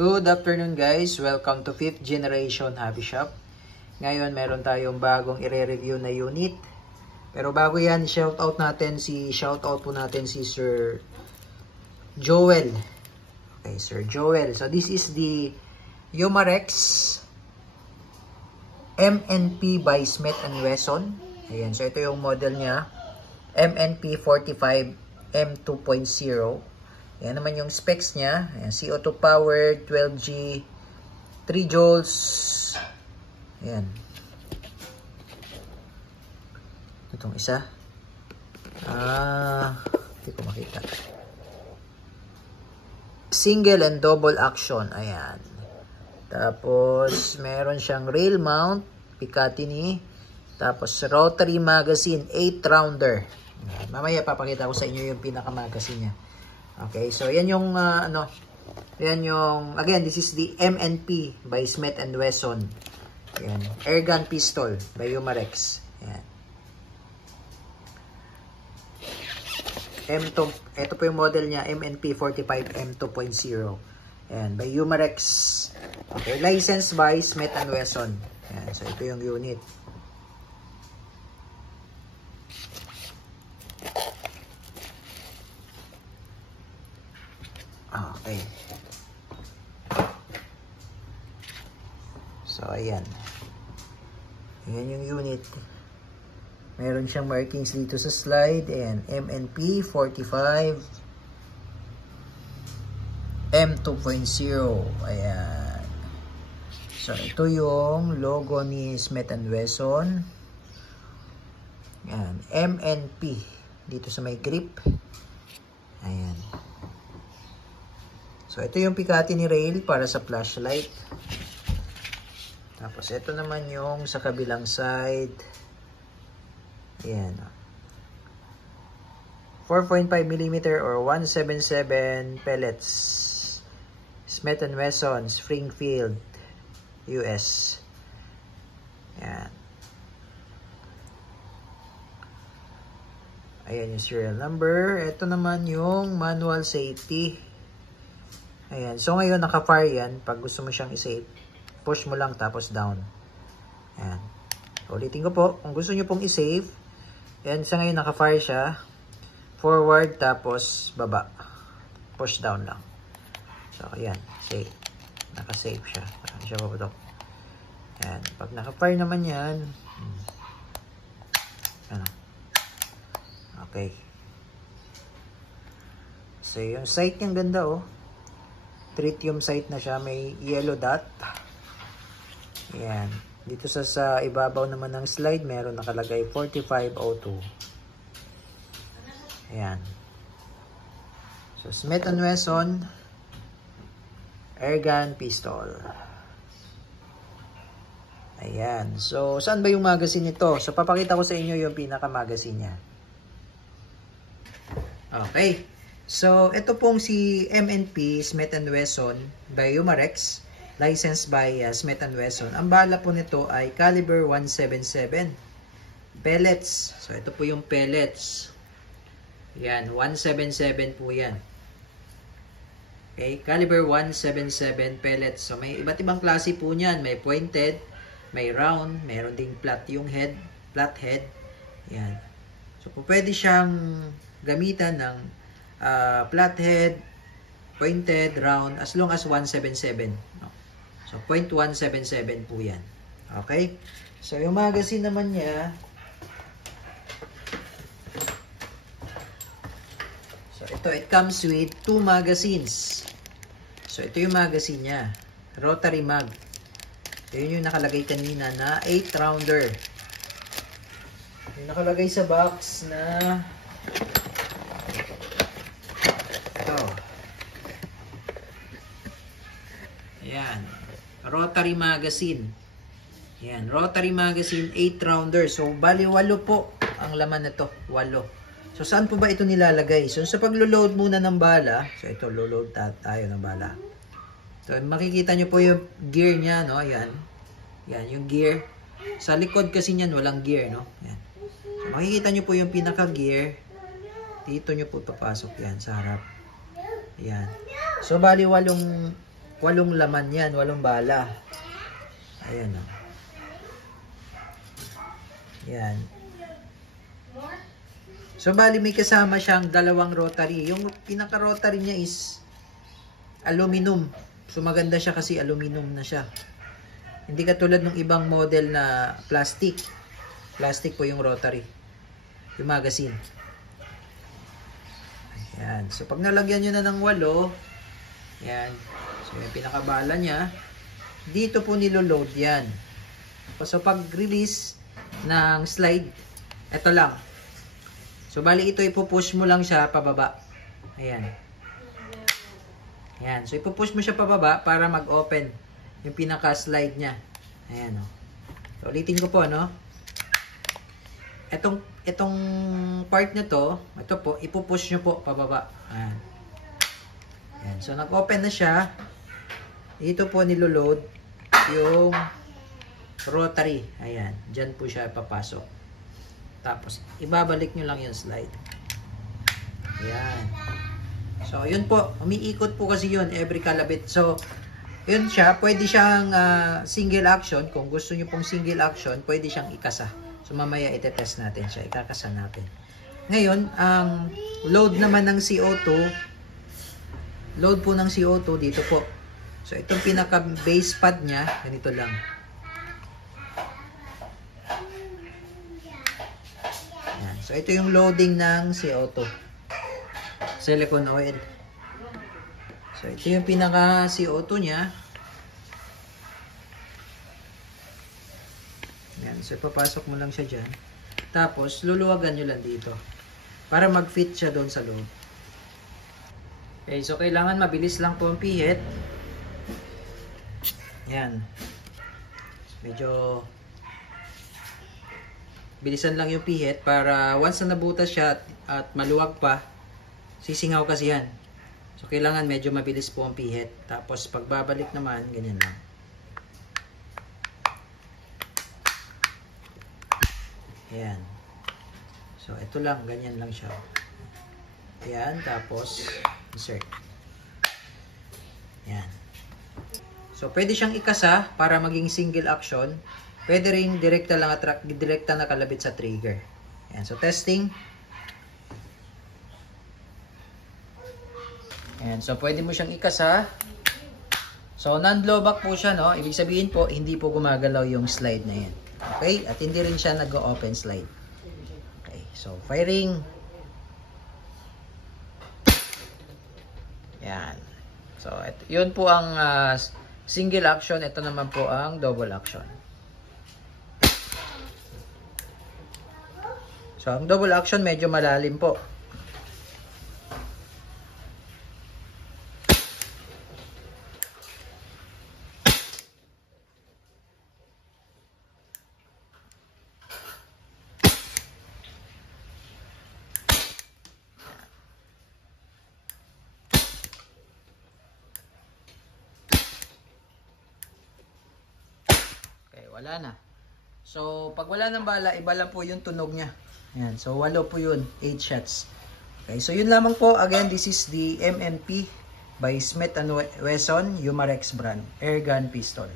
Good afternoon guys, welcome to 5th Generation Hobby Shop. Ngayon meron tayong bagong i-review na unit. Pero bago yan, shoutout po natin si Sir Joel. Okay, Sir Joel. So this is the Umarex MNP by Smith & Wesson. Ayan, so ito yung model niya. MNP 45 M2.0. Yan naman yung specs niya. Ayan, CO2 powered, 12G, 3 joules. Ayan. Itong isa. Hindi ko makita. Single and double action. Ayan. Tapos, meron siyang rail mount, Picatinny. Tapos, rotary magazine, 8 rounder. Ayan. Mamaya papakita ko sa inyo yung pinaka-magazine niya. Okay, so yan yung again, this is the MNP by Smith & Wesson. Yan, airgun pistol by Umarex. Yan. M2, ito po yung model niya, MNP 45 M2.0. Yan, by Umarex. Okay, licensed by Smith & Wesson. Yan, so ito yung unit. Okay. So, ayan. Ayan yung unit. Meron siyang markings dito sa slide. Ayan, MNP 45 M2.0. Ayan. So, ito yung logo ni Smith & Wesson. Ayan, MNP. Dito sa may grip. Ayan. So, ito yung Picatinny rail para sa flashlight. Tapos, ito naman yung sa kabilang side. Ayan. 4.5mm or 177 pellets. Smith & Wesson, Springfield, US. Ayan. Ayan yung serial number. Ito naman yung manual safety. Ayan. So, ngayon, naka-fire yan. Pag gusto mo siyang i-save, push mo lang tapos down. Ayan. Ulitin ko po. Kung gusto nyo pong i-save, ayan, sa ngayon, naka-fire siya. Forward, tapos baba. Push down lang. So, ayan. Save. Naka-save siya. Ayan siya paputok. Ayan. Pag naka-fire naman yan, ano. Okay. So, yung sight niyang ganda, oh. Tritium sight na siya, may yellow dot. Ayan. Dito sa ibabaw naman ng slide, meron nakalagay 4502. Ayan. So, Smith & Wesson airgun pistol. Ayan. So, saan ba yung magazine nito? So, papakita ko sa inyo yung pinaka-magazine niya. Okay. So, ito pong si MNP, Smith & Wesson by Umarex, licensed by Smith & Wesson. Ang bala po nito ay caliber 177 pellets. So, ito po yung pellets. Yan, 177 po yan. Okay, caliber 177 pellets. So, may iba't ibang klase po niyan. May pointed, may round, meron ding flat yung head, flat head. Yan. So, po pwede siyang gamitan ng flathead, pointed, round, as long as 177. So, 0.177 po yan. Okay? So, yung magazine naman niya, so, it comes with 2 magazines. So, ito yung magazine niya. Rotary mag. Ito yung nakalagay kanina na 8 rounder. Yung nakalagay sa box na Ayan. Rotary magazine. Ayan. Rotary magazine 8 rounder. So, bali 8 po ang laman na to. 8. So, saan po ba ito nilalagay? So, sa paglo-load muna ng bala. So, ito, lo-load tayo ng bala. So, makikita nyo po yung gear niya, no? Ayan. Ayan, yung gear. Sa likod kasi niyan, walang gear, no? Ayan. So, makikita nyo po yung pinaka-gear. Dito nyo po papasok yan sa harap. Ayan. So, bali 8 walong laman yan, walong bala. Ayan o. Yan. So, bali may kasama siyang dalawang rotary. Yung pinaka-rotary niya is aluminum. So, maganda siya kasi aluminum na siya. Hindi katulad ng ibang model na plastic. Plastic po yung rotary. Yung magazine. Ayan. So, pag nalagyan nyo na ng 8, yan. So, yung pinakabala niya, dito po nilo-load yan. So, pag-release ng slide, ito lang. So, bali ito, ipupush mo lang siya pababa. Ayan. Ayan. So, ipupush mo siya pababa para mag-open yung pinaka-slide niya. Ayan, o. So, ulitin ko po, no? Itong part na to, ito po, ipupush nyo po pababa. Ayan. Ayan. So, nag-open na siya. Dito po niloload yung rotary. Ayan. Diyan po siya papasok. Tapos, ibabalik nyo lang yung slide. Ayan. So, yun po. Umiikot po kasi yun every kalabit. So, yun siya. Pwede siyang single action. Kung gusto nyo pong single action, pwede siyang ikasa. So, mamaya itetest natin siya. Ikakasa natin. Ngayon, ang load naman ng CO2, load po ng CO2 dito po. So, itong pinaka-base pad niya, ganito lang. Yan. So, ito yung loading ng CO2. Silicone oil. So, ito yung pinaka-CO2 niya. Yan. So, ipapasok mo lang siya dyan. Tapos, luluwagan nyo lang dito. Para mag-fit siya doon sa loob. Okay, so kailangan mabilis lang po ang pihit. Yan. Medyo bilisan lang yung pihit para once na nabutas siya at maluwag pa, sisingaw kasi yan. So, kailangan medyo mabilis po ang pihit. Tapos, pagbabalik naman, ganyan lang. Ayan. So, ito lang. Ganyan lang siya. Ayan. Tapos, insert. Ayan. So, pwede siyang ikasa para maging single action. Pwede rin direkta lang direkta nakalabit sa trigger. Ayan. So, testing. Ayan. So, pwede mo siyang ikasa. So, non-blowback po siya, no? Ibig sabihin po, hindi po gumagalaw yung slide na yan. Okay? At hindi rin siya nag-open slide. Okay. So, firing. Yan. So, yun po ang single action. Ito naman po ang double action. So, ang double action medyo malalim po. Okay, wala na. So, pag wala ng bala, iba lang po yung tunog niya. Ayan, so 8 po yun, 8 shots. Okay, so yun lamang po. Again, this is the MNP by Smith & Wesson Umarex brand air gun pistol.